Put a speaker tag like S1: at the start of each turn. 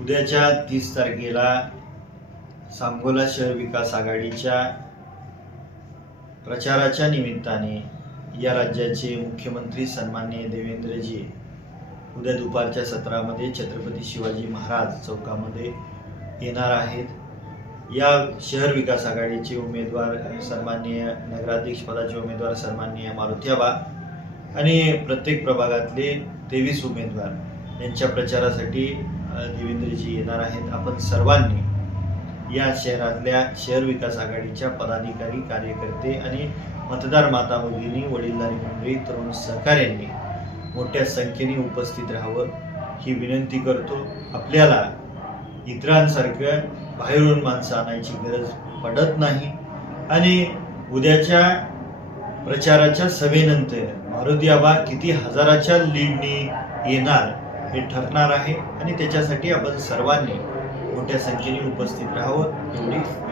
S1: उद्याच्या तीस तारखेला सांगोला शहर विकास आघाडीच्या प्रचाराच्या निमित्ताने या राज्याचे मुख्यमंत्री सन्मान्य देवेंद्रजी उद्या दुपारच्या सत्रामध्ये छत्रपती शिवाजी महाराज चौकामध्ये येणार आहेत या शहर विकास आघाडीचे उमेदवार सन्मान्य नगराध्यक्ष पदाचे उमेदवार सन्मान्य मारुत्याबा आणि प्रत्येक प्रभागातले तेवीस उमेदवार यांच्या प्रचारासाठी देवेंद्रजी येणार आहेत आपण सर्वांनी या शहरातल्या शहर विकास आघाडीच्या पदाधिकारी कार्यकर्ते आणि मतदार माता भगिनी वडीलधारी मंडळी तरुण सहकार्यांनी मोठ्या संख्येने उपस्थित राहावं ही विनंती करतो आपल्याला इतरांसारख्या बाहेरून माणसं आणायची गरज पडत नाही आणि उद्याच्या प्रचाराच्या सभेनंतर मारुती आबा किती हजाराच्या लीडनी येणार हे ठरणार आहे आणि त्याच्यासाठी आपण सर्वांनी मोठ्या संख्येने उपस्थित राहावं एवढी